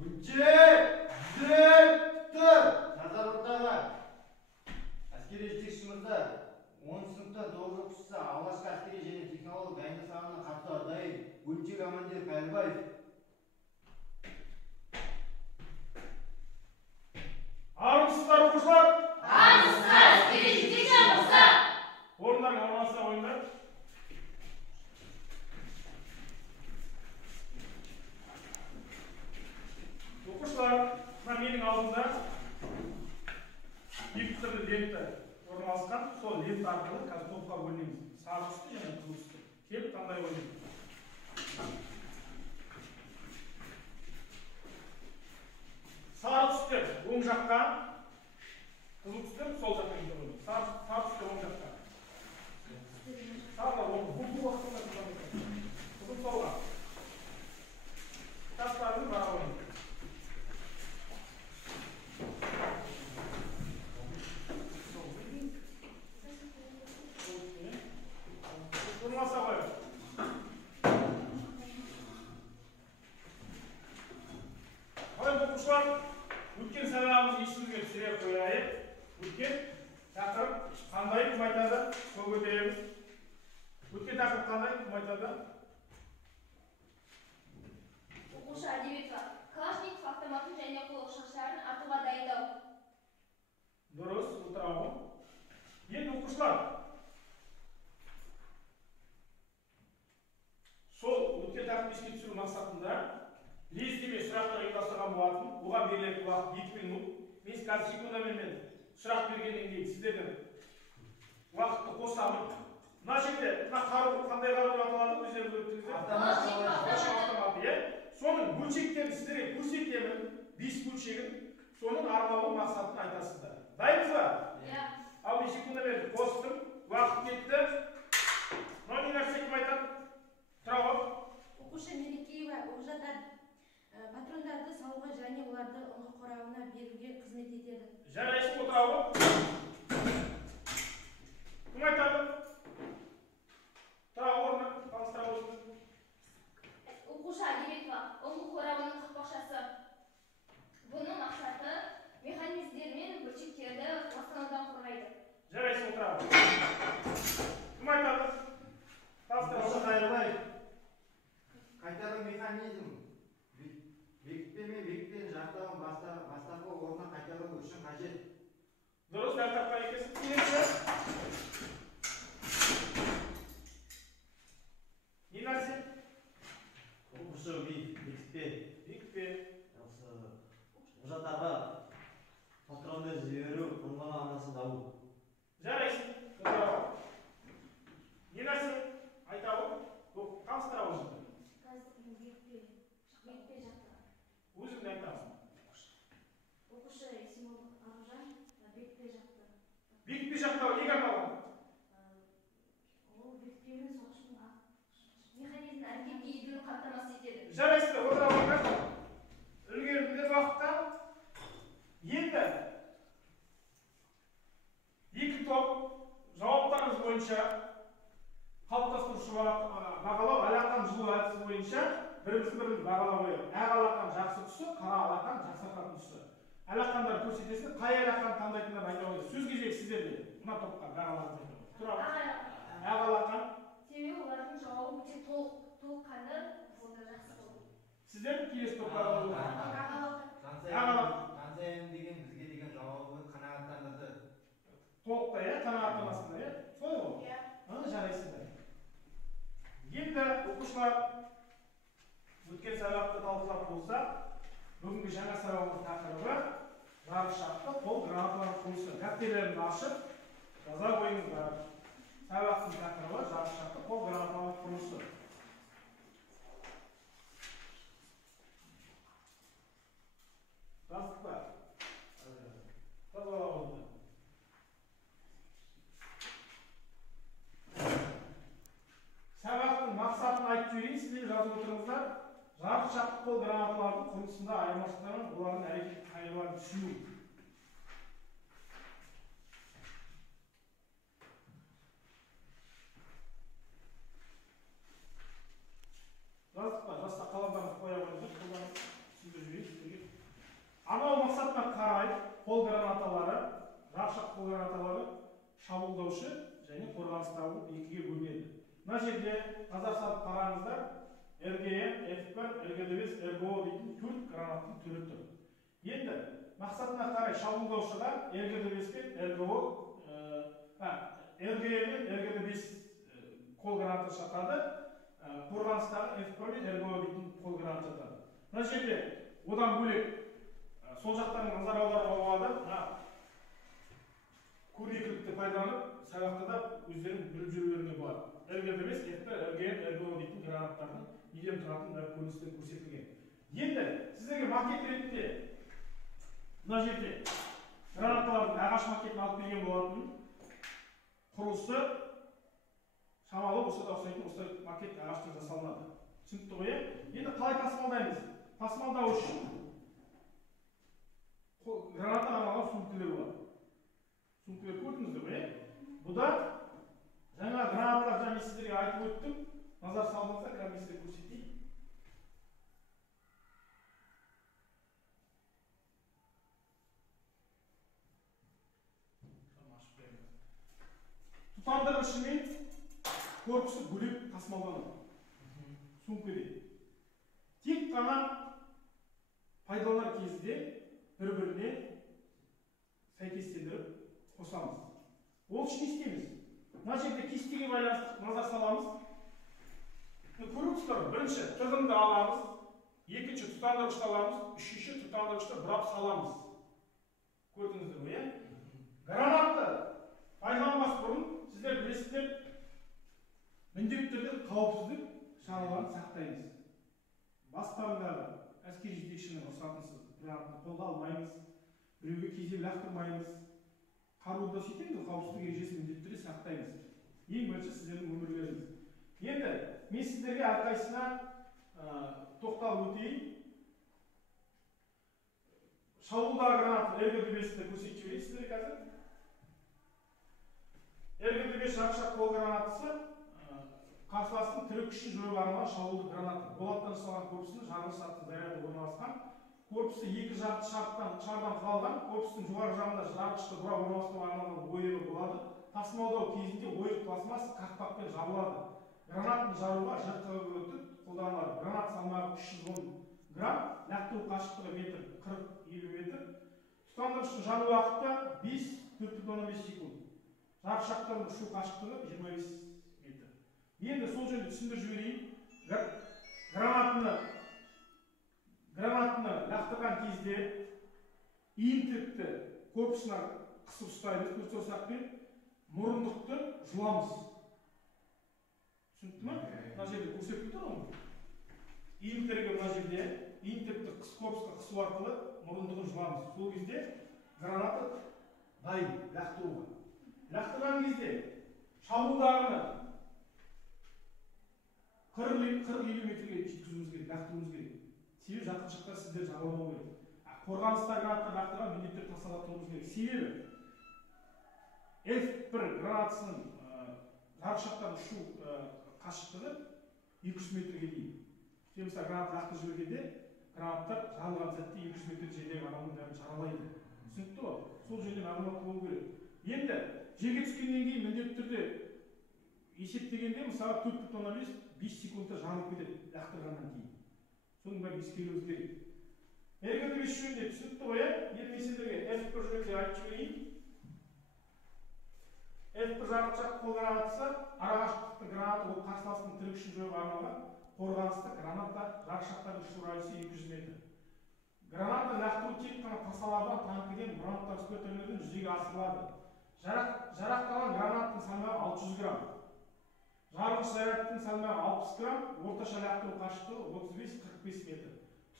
Hüccet! Düzelttir! Nazar ortaga. Askeri жетекшімізді 10 сыныпта 9 оқушысы алғашқы әскери және технологиялық дайындық сабағына қатысуға дайын бөлімше командирі Кәрібаев. Армысыздар оқушылар? Армысыздар, әскери жетекші мырза. Орындарыңа орналаса қойыңдар. Оқушылар, мына менің алдымда екі түрлі лента орналасқан. Сол лента арқылы қазір топқа бөлінеміз. Сары түсті және қызыл түсті. Келіп таңдай қойыңыз. Сары түстер оң жаққа, қызыл түстер сол жаққа кетіп қойыңыз. Сары түстер оң жаққа. Сары бұл уақытында қызыл солға. Тастарыңыз бара қойыңыз. Durmasa koy. Hayır okuşlar, өткен сабағымыз есімізге түсіре қояйық. Өткен тақырып қандай кім айтады? Сол көтереміз. Өткен тақырып қандай кім айтады? Оқушы Әдебиетова, Калашников автоматын және қол ұшқыштарын атуға дайындау. Дұрыс, отырауы. Енді оқушылар, сол өткен тақырып еске түсіру мақсатында лезде сұрақтар ұйымдастырған болатын. Оған берілетін уақыт 2 минут. Мен қазір секундамен сұрақ бергеннен кейін сіздердің уақытты қосамын. Мына жерде мына қару қандай қару деп аталады? Өздеріңіз білесіздер. Автомат, соның бөлшектерін сіздерге көрсетемін. 5 бөлшегін, соның арналу мақсатын айтасыздар. Дайынсыз ба? Иә. Ал мен секундамен қостым. Уақыт кетті. Мына не нәрсе кім айтады? Тұрауы. Оқушы Мерекеева оқжатар патрондарды салуға және оларды ұңғы қорабына беруге қызмет етеді. Жарайсың отырауы. Кім айтады? Тұрауы орны. Таныстыра болсын. Оқушы Әдебиетова, ұңғы қорабының қақпақшасы. Бұның мақсаты механизмдер мен бөлшектерді ластанудан қорғайды. Жарайсың отырауы. Кім айтады? Таныстыра Кәрібаев. Қайтару механизм. Бекітпе мен бекітпен жақтауын бастапқы орнына қайтару үшін қажет. Дұрыс, дәл тапқан екенсің. Келесі. Не нәрсе? Оқушы бекітпе. Бекітпе. Құжаттарға патронды жіберу, ұңғыны анасын табу. Жарайсың. Отырауы. Не нәрсе? Айтауы. Таныстыра болсын. Өзің де айтамын. Оқушы Есімов Аружан бекітпе жақты. Бекітпе жақтауы неге арналған? Ол бекітпемен соғыштың Механизм әрекетке едуін қамтамасыз етеді. Жарайсыздар, отырауыңдар. Үлгеріңдер уақытта. Енді екі топ жауаптарыңыз бойынша қалыптастырушы бағалау алақан жылу әдісі бойынша біріміз бағалау қояды. Әр алақан жақсы тұсы, қара алақан жақсартатын тұсы. Алақандар көрсетесіздер, қай алақан таңдайтындар айта қойды. Сөз кезегі сіздерде. Мына топқа бағалаңыз айтады. Тұрады. Әр алақан. Себебі олардың жауабы өте толыққанды, сонда жақсы болды. Сіздер келесі топқа Жансаян деген бізге деген жауабы қанағаттандырды. толықтай, қанағаттанасыңдар, солай ғой? Жарайсыздар. Енді оқушылар өткен сабақты талқылап болсақ, бүгінгі жаңа сабағымыз тақырыбы жарықшақты қол гранаталар құрылысы. Дәптерлеріңді ашып, жаза қойыңыздар. Сабақтың тақырыбы жарықшақты қол гранаталар құрылысы. Жаздық па? Жазалау болды. Сабақтың мақсатын айтып жіберейін, сіздер жазып отырыңыздар. Жарықшақты қол гранаталардың құрылысында айырмашылықтарын, олардың әрекет қайырларын түсіну. Жаздық па? Жазса қаламдарыңыз қоя қойыңыздар. Қолданып түсіндіріп жіберейін сіздерге. екіге бөлінеді. Мына жерде назар салып қараңыздар. РГН, F1, РГД5, РГО дейтін 4 гранаттың түрі тұр. Енді мақсатына қарай шабуылдаушыға РГД5 пен РГО, РГН мен РГД5 қол гранаты жатады, қорғаныстағы F1 мен РГО дейтін қол гранаты жатады. Мына жерде одан бөлек сол жақтан назар аударуға болады. Көрнекілікті пайдаланып, сабақта да өздерін біліп жүрулеріне болады. РГД5, F1, РГН, РГО дейтін гранаттардың неден тұратын бәрі көріністен көрсетілген. Енді сіздерге макет ретінде мына жерде гранаталардың ағаш макетін алып берген болатын. Құрылысы шамалы осыда ұқсайтын осы макет ағаштан жасалынады. Түсінікті ғой? Енді қалай тасымалдаймыз? Тасымалдау үшін граната арналған сумкалар болады. Сумкалар көрдіңіздер ғой? Бұда жаңа гранаталар және сіздерге айтып өттім. Назар салдыңыздар, кәместе көрсетейін. Тұтандырғышымен корпусы бөлек тасымалданады. Сумкеде. Тек қана пайдаланар кезде бір-біріне сәйкестендіріп қосамыз. Ол үшін не істейміз? Мына жерде кестеге байланысты назар саламыз. Көріп бірінші тығынды аламыз, екінші тұтандырғышты аламыз, үшінші тұтандырғышты бұрап саламыз. Көрдіңіздер ме? Гранатты пайдаланбас бұрын сіздер білесіздер, міндетті түрде қауіпсіздік шараларын сақтаймыз. Бастарындағы әскери жетекшінің рұқсатынсыз гранатаны қолға алмаймыз, біреуге кезек лақтырмаймыз. Қаруды сөйтеміз, қауіпсіздік ережесін міндетті түрде сақтаймыз. Ең бірінші сіздердің өмірлеріңіз. Енді мен сіздерге әрқайсына тоқталып өтейін. Шабуылдағы гранаты РГД5-ті көрсетіп жіберейін сіздерге қазір. РГД5 жарықшақ қол гранатасы қарсыластың тірі күшін жоюға арналған шабуылды гранаты. Болаттан жасалған корпусының жарғыш атты заряды орналасқан. Корпусы екі жарты шардан құралған. Корпустың жоғары жағында жарғышты бұра орналастыруға арналған ойығы болады. Тасымалдау кезінде ойық пластмасс қақпақпен жабылады. Гранатын жаруға ЖКГ қолданылады. Гранат салмағы 310 грамм, лақтыру қашықтығы метр 40-50 метр. Тұтандырғыштың жану уақыты 5-4,5 секунд. Жарықшақтардың ұшу қашықтығы 25 метр. Енді сол жөнінде түсіндіріп жіберейін. Гранатаны лақтырған кезде иінтірікті корпусына қысып ұстаймыз, төрт саусақпен мұрындықты жұламыз. Түсінікті ме? Мына жерде көрсетіп тұр ғой. Иінтірігі мына жерде, иінтірікті корпусқа қысу арқылы мұрындығын жұламыз. Сол кезде граната дайын лақтыруға. Лақтырған кезде шабуылдағыны 40-50 метрге жеткізуіміз керек, лақтыруымыз керек. Себебі жақыншықта сіздер жараламау керек. Қорғаныста гранатты лақтырған міндетті тасалатуымыз керек. Себебі F1 гранатасының жарықшақтан ұшу қашықтығы 200 метрге дейін. Мысалы гранат лақтырып жібергенде гранаттар жарылған сәтте 200 метр жердегі адамның бәрін жаралайды. Түсінікті ғой? Сол жерден мағлұмат болу керек. Енді жерге түскеннен кейін міндетті түрде есептегенде мысалы 4,5 секундта жарылып кетеді лақтырғаннан кейін. Соның бәрін ескеруіміз керек. РГД5 жөнінде түсінікті ғой? Енді мен сіздерге F1 жөнінде айтып жіберейін. F1 жарықшақ қол гранатасы арақашықтықты гранаты ол қарсыластың тірі күшін жоюға арналған қорғанысты граната жарықшақтардың ұшу радиусы 200 метр. Граната лақтыру тек қана тасалардан, танкіден, броньдық спортерлерден жүзеге асырылады. Жарақталған гранаттың салмағы 600 грамм. Жарғыш зарядтың салмағы 60 грамм, орташа лақтыру қашықтығы 35-45 метр.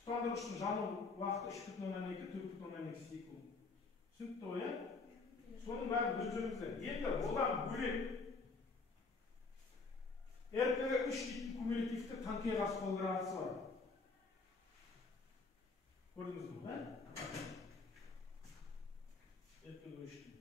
Тұтандырғыштың жану уақыты 3,2-4,2 секунд. Түсінікті ғой? Соның бәрін біліп жүріңіздер. Енді одан бөлек РКГ-3 дейтін кумулятивті танкіге қарсы қол гранатасы бар. Көрдіңіз бе? РКГ-3-тің.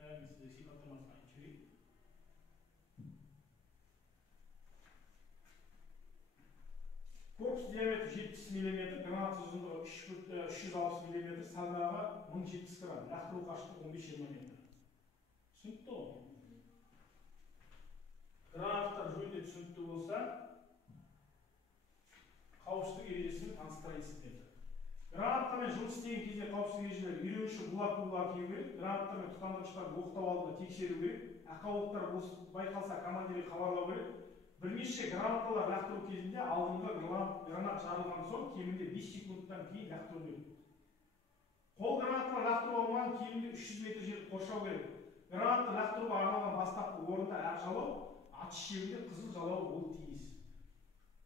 Бәрін сізде сипаттамасын айтып жіберейін. Корпус диаметрі 70 мм, гранат ұзындығы 360 мм, салмағы 1070 грамм, лақтыру қашықтығы 15-20 метр. Түсінікті ғой? настроить сіздерді. Гранаттармен жұмыс істеген кезде қауіпсіздік ережелері үйренуші булак кию керек, гранаттармен тұтандырғыштарды оқтау алдында тексеру керек, ақау оқтар байқалса командирге хабарлау керек. Бірнеше гранаталар лақтыру кезінде алдыңғы гранат жарылған соң кемінде 5 секундтан кейін лақтыру керек. Қол гранатаны лақтыру алмаған кемінде 300 метр жерді қоршау керек. Гранатты лақтыруға арналған бастапқы орында ақ жалау, атыс шебінде қызыл жалау болуы тиіс.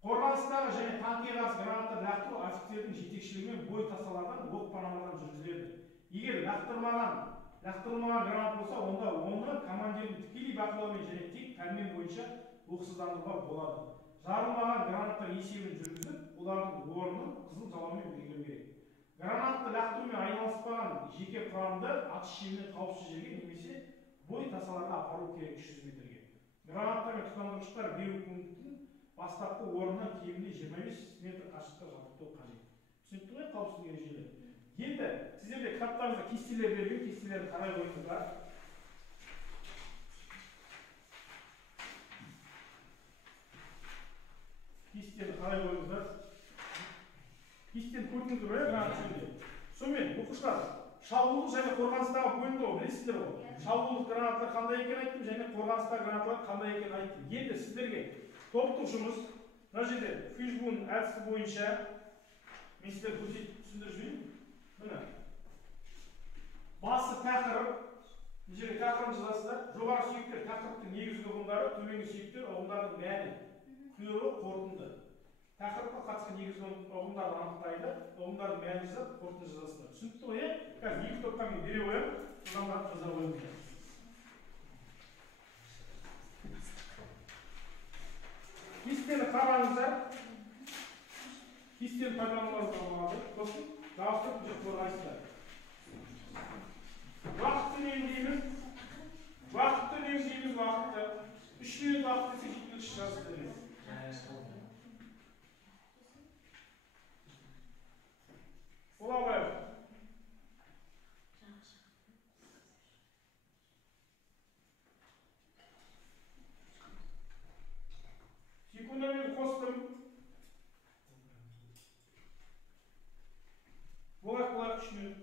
Қорғаныстағы және танкіге қарсы гранаттарды лақтыру офицердің жетекшілігімен бой тасалардан оқ паналардан жүргізіледі. Егер лақтырылмаған гранат болса, онда оны командирдің тікелей бақылауымен және тек пәрмен бойынша оқсыздандыруға болады. Жарылмаған гранаттар есебін жүргізіп, олардың орнын қызыл жалаумен белгілеу керек. Гранатты лақтырумен айналыспаған жеке құрамды атыс шебінен қауіпсіз жерге немесе бой тасаларға апару керек 300 метрге. Гранаттар мен тұтандырғыштар беру пунктінің бастапқы орнынан кемінде 25 метр қашықтықта жабдықтау қажет. Түсінікті ғой қауіпсіздік ережелері? Енді сіздерде кітаптарыңызда кестелер берген, кестелерді қарай қойыңыздар. Кестені қарай қойыңыздар. Кестені көрдіңіздер ғой, гранат жөнінде. Сонымен оқушылар, шабуылдық және қорғаныстағы бөлімді ғой, білесіздер ғой. Шабуылдық гранаттар қандай екенін айттым, және қорғаныстағы гранаталар қандай екенін айттым. Енді сіздерге топтық жұмыс, мына жерде Фишбун әдісі бойынша мен сіздерге түсіндіріп жіберейін. Міне. Басы тақырып, мына жерге тақырып жазасыздар. Жоғары сүйектер тақырыптың негізгі ұғымдары, төменгі сүйектер ұғымдардың мәні, құйрығы, қорытынды. Тақырыпқа қатысқан негізгі ұғымдарды анықтайды, ұғымдардың мәнін жазып, қорытынды жазасыздар. Түсінікті ғой, е? Қазір екі топтан мен бере қоямын, содан барып жаза қойыңыздар. Кестені қараңыздар. Кестені пайдалануға болады. Сосын жауаптап жүр қорғайсыздар. Уақытты үнемдейміз. Уақытты. 3 минут уақыт десе жеткілікші жазып. Олабаев. Секундамен қостым. Болат 3 минут.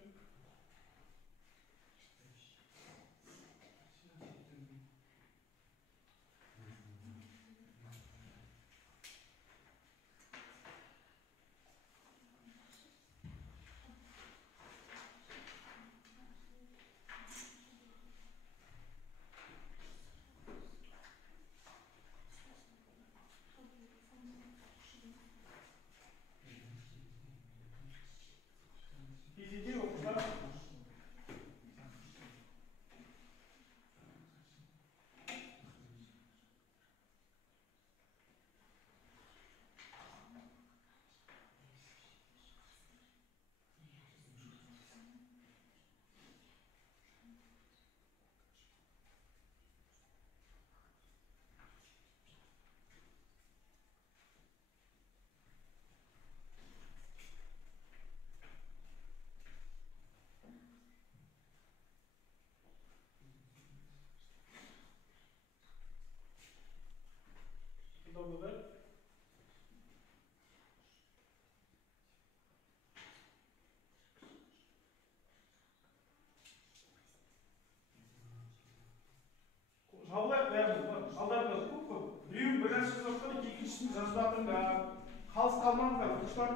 Қалыс қалмаңыздар, оқушылар.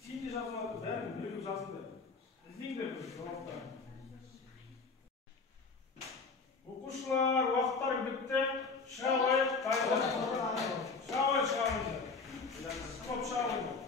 Сен де жазып алдың, бәрін біреу жазыңдар. Іздеңдер бір жауаптар. Оқушылар, уақыттары бітті. Шыға қойып, қайда. Шыға қойыңдар. Стоп, шыға қойыңдар.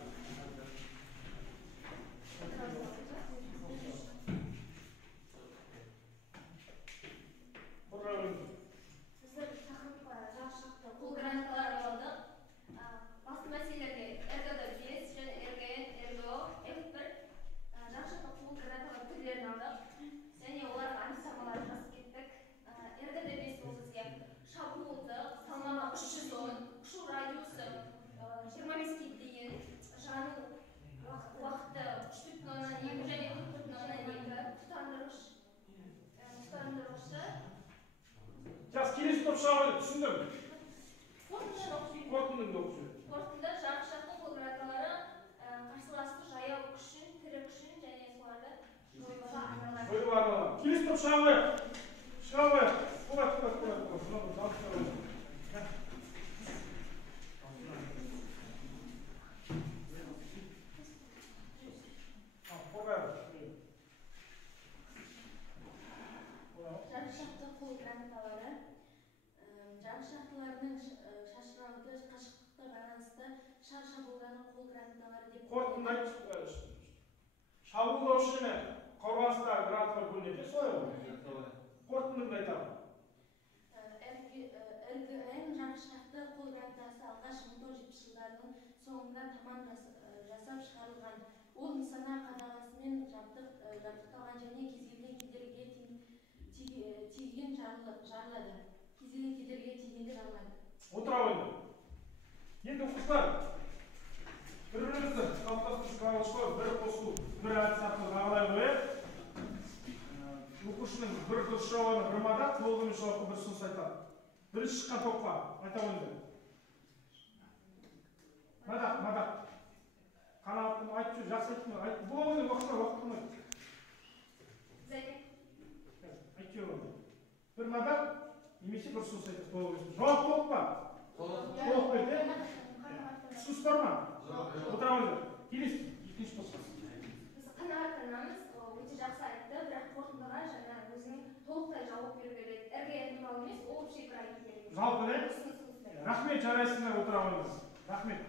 Жас келесі топ шыға қойды, түсіндім. Қорытынды жарықшақтың қол гранаталары Келесі топ шыға қояйық. Шыға қояйық. Қояйық. Жарышақты қол грамоталары. Жарышақтылардың шашырауды қашықтыққа байланысты шар шабуылдарының қол грамоталары деп Қорытындылайды. Шабуылдаушы мен қорғаныстағы гранаталар бөлінеді, солай ғой? Қорытындыны айтамын. РГН жарышақты қол грамотасы алғаш 1970 жылдарының соңында таман жасап шығарылған. Ол нысана қадағасымен жабдықталған және кез келген кедергіге тиген жарылады. Кез келген кедергіге тигенде жарылады. Отыра қойды. Енді оқушылар, бір-бірімізді қалыптастырушылар бір қосу, бір әдіс арқылы бағалай қойып, оқушының бір дұрыс жауабына бір мадақ, толығымен жауапқа бір ұсыныс айтады. Бірінші шыққан топқа айта қойды. Мадақ. Қанағаттың айтып жүр, жақсы айттың ба? Бұл ойын уақыт қылмайды. Айтып жүр. Бір мадақ, немесе бір ұсыныс айтады. Жауап толық па? Толық берді. Ұсыныс бар ма? Отыра қойды. Келесі, екінші топқа. Біз қанағаттанамыз, өте жақсы айтты, бірақ қорытындыға жаңа өзінің толықтай жауап беру керек. РГН туралы емес, ол вообще бір айту керек. Жалпы, Ұсыныс. рахмет, жарайсыңдар, отыра қойыңыз. Рахмет.